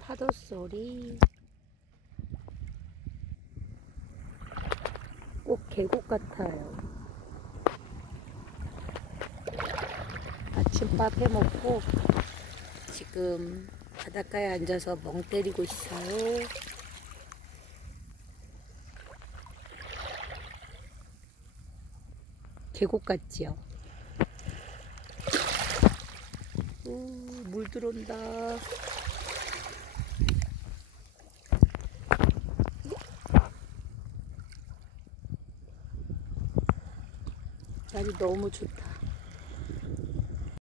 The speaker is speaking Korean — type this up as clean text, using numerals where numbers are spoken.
파도 소리. 꼭 계곡 같아요. 아침밥 해 먹고 지금 바닷가에 앉아서 멍 때리고 있어요. 계곡 같지요? 물 들어온다. 날이 너무 좋다.